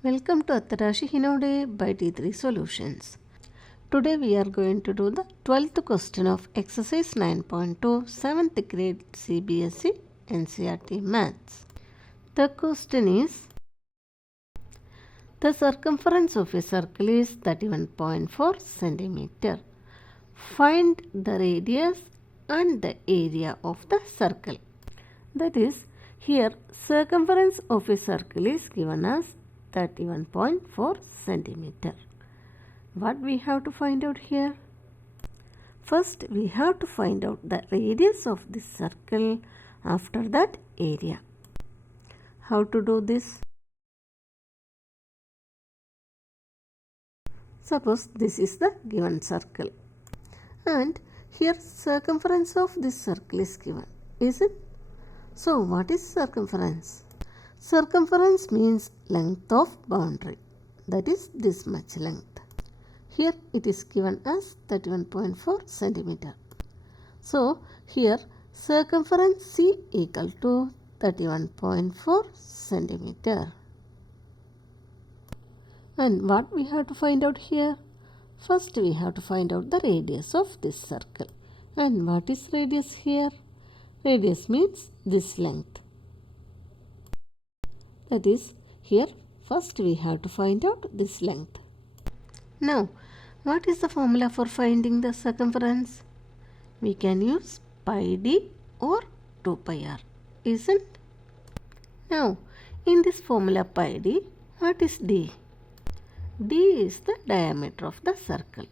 Welcome to Atarashi Hinode by T3 Solutions. Today we are going to do the 12th question of exercise 9.2 7th grade CBSE NCERT Maths. The question is, the circumference of a circle is 31.4 centimeter. Find the radius and the area of the circle. That is, here circumference of a circle is given as 31.4 centimeter. What we have to find out here? First we have to find out the radius of this circle, after that area. How to do this? Suppose this is the given circle and here circumference of this circle is given, is it? So what is circumference? Circumference means length of boundary, that is this much length. Here it is given as 31.4 centimeter. So here circumference C equal to 31.4 centimeter. And what we have to find out here? First we have to find out the radius of this circle. And what is radius here? Radius means this length. That is, here first we have to find out this length. Now, what is the formula for finding the circumference? We can use pi d or 2 pi r, isn't? Now, in this formula pi d, what is d? D is the diameter of the circle,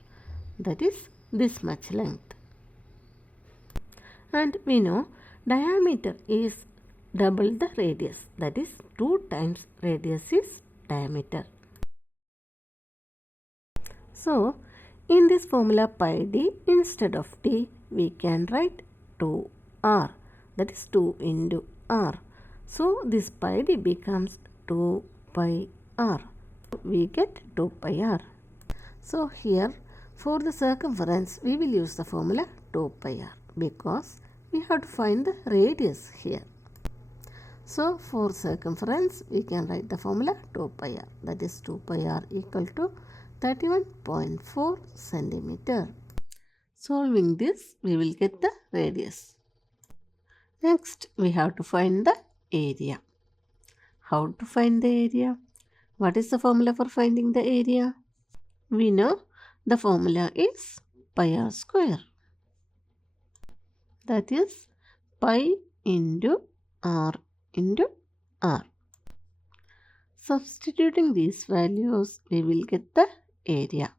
that is this much length. And we know diameter is double the radius, that is 2 times radius is diameter. So, in this formula pi d, instead of d, we can write 2r, that is 2 into r. So, this pi d becomes 2 pi r. We get 2 pi r. So, here for the circumference, we will use the formula 2 pi r because we have to find the radius here. So, for circumference, we can write the formula 2 pi r, that is 2 pi r equal to 31.4 centimeter. Solving this, we will get the radius. Next, we have to find the area. How to find the area? What is the formula for finding the area? We know the formula is pi r square. That is pi into r into r. Substituting these values, we will get the area.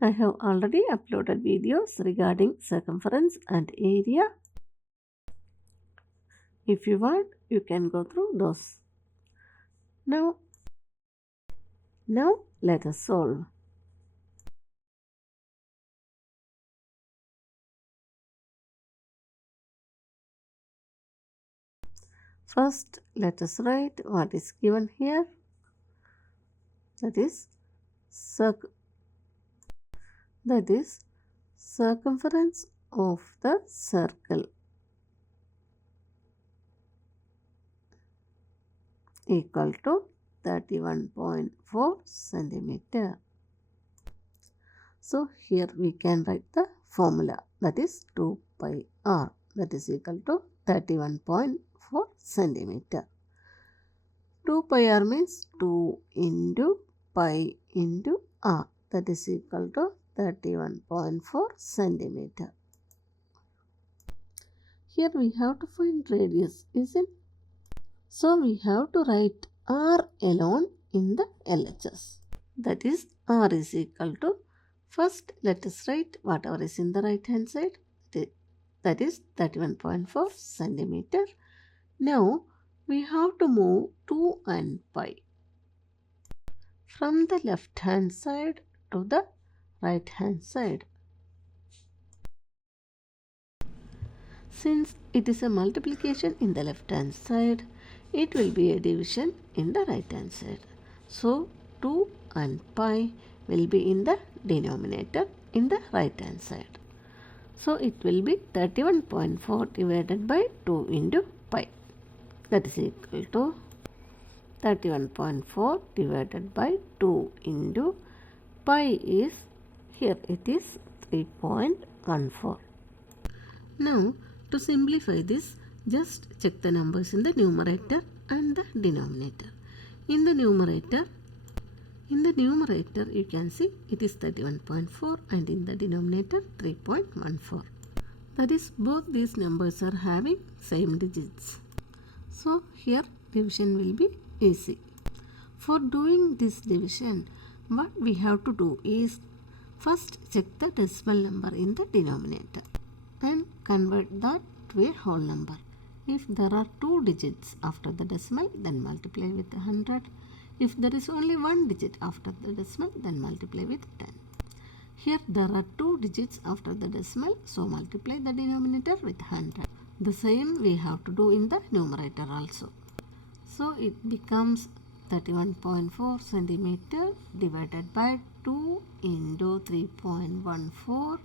I have already uploaded videos regarding circumference and area. If you want, you can go through those. Now let us solve. First, let us write what is given here. That is circumference of the circle equal to 31.4 centimeter. So, here we can write the formula, that is 2 pi r, that is equal to 31.4 centimeter. 2 pi r means 2 into pi into r, that is equal to 31.4 centimeter. Here we have to find radius, isn't? So we have to write r alone in the LHS. That is r is equal to, first let us write whatever is in the right hand side, that is 31.4 centimeter. Now we have to move 2 and pi from the left hand side to the right hand side. Since it is a multiplication in the left hand side, it will be a division in the right hand side. So 2 and pi will be in the denominator in the right hand side. So it will be 31.4 divided by 2 into pi, that is equal to 31.4 divided by 2 into pi is, here it is 3.14. Now to simplify this, just check the numbers in the numerator and the denominator. In the numerator you can see it is 31.4 and in the denominator 3.14. That is, both these numbers are having same digits. So here division will be easy. For doing this division, what we have to do is first check the decimal number in the denominator and convert that to a whole number. If there are 2 digits after the decimal, then multiply with 100. If there is only 1 digit after the decimal, then multiply with 10. Here there are 2 digits after the decimal, so multiply the denominator with 100. The same we have to do in the numerator also. So it becomes 31.4 centimeter divided by 2 into 3.14.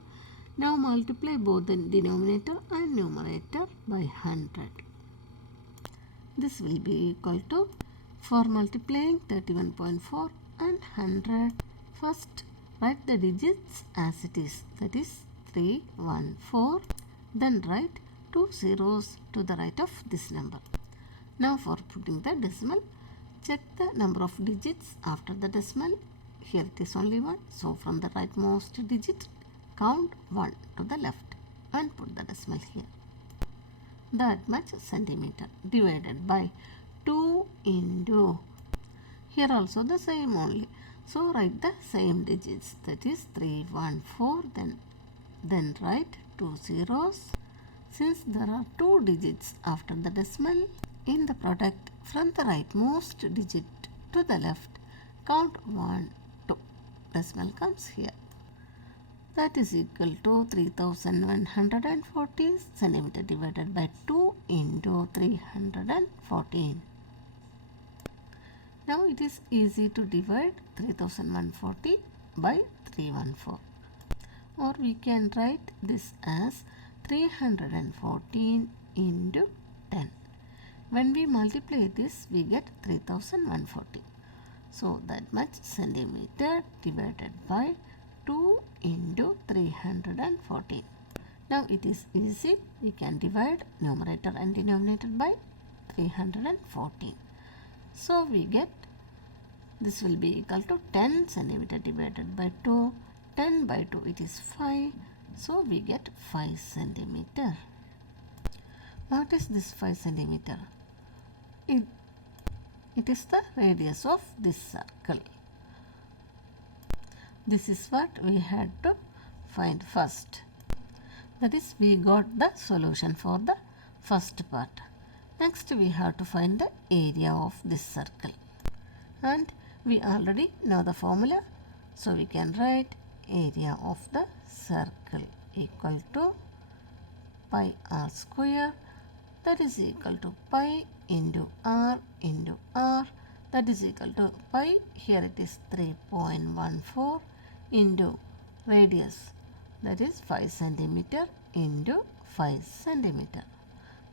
Now multiply both the denominator and numerator by 100. This will be equal to, for multiplying 31.4 and 100, first write the digits as it is, that is 314. Then write 2 zeros to the right of this number. Now for putting the decimal, check the number of digits after the decimal. Here it is only 1, so from the rightmost digit count 1 to the left and put the decimal here. That much centimeter divided by 2 into, here also the same only, so write the same digits, that is 314, then write 2 zeros. Since there are 2 digits after the decimal, in the product from the rightmost digit to the left, count 1, 2. Decimal comes here. That is equal to 3140 centimeter divided by 2 into 314. Now it is easy to divide 3140 by 314. Or we can write this as 314 into 10. When we multiply this, we get 3140. So that much centimeter divided by 2 into 314. Now it is easy. We can divide numerator and denominator by 314. So we get, this will be equal to 10 centimeter divided by 2. 10 by 2 it is 5. So we get 5 centimeter. What is this 5 centimeter? It is the radius of this circle. This is what we had to find first. That is, we got the solution for the first part. Next we have to find the area of this circle. And we already know the formula. So we can write area of the circle equal to pi r square. That is equal to pi into r, that is equal to pi, here it is 3.14 into radius, that is 5 centimeter into 5 centimeter,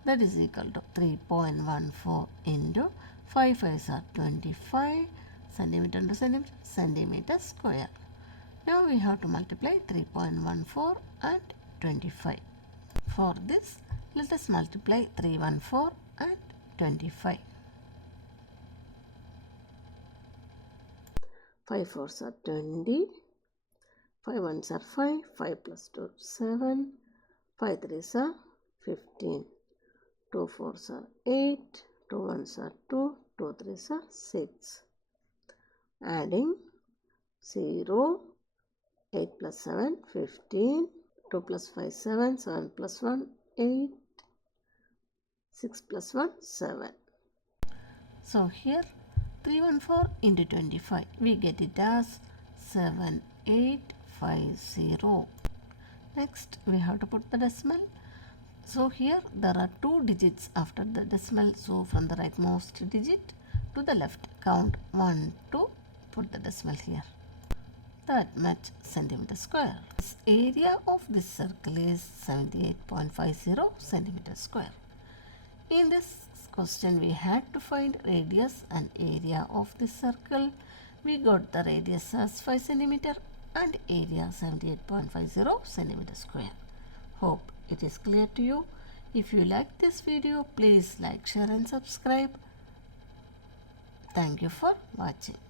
that is equal to 3.14 into 5 5s are 25 centimeter into centimeter square. Now we have to multiply 3.14 and 25. For this, let us multiply 314 and 25. 5 4s are 20, 5 1s are 5, 5 plus 2 7, 5 3s are 15, 2 4s are 8, 2 1s are 2, 2 3s are 6. Adding 0, 8 plus 7, 15, 2 plus 5, 7, 7 plus 1, 8, 6 plus 1, 7. So here 314 into 25, we get it as 7850. Next we have to put the decimal. So here there are 2 digits after the decimal, so from the rightmost digit to the left count 1, 2, put the decimal here. That much centimeter square. This area of this circle is 78.50 centimeter square. In this question we had to find radius and area of this circle. We got the radius as 5 cm and area 78.50 cm square. Hope it is clear to you. If you like this video, please like, share and subscribe. Thank you for watching.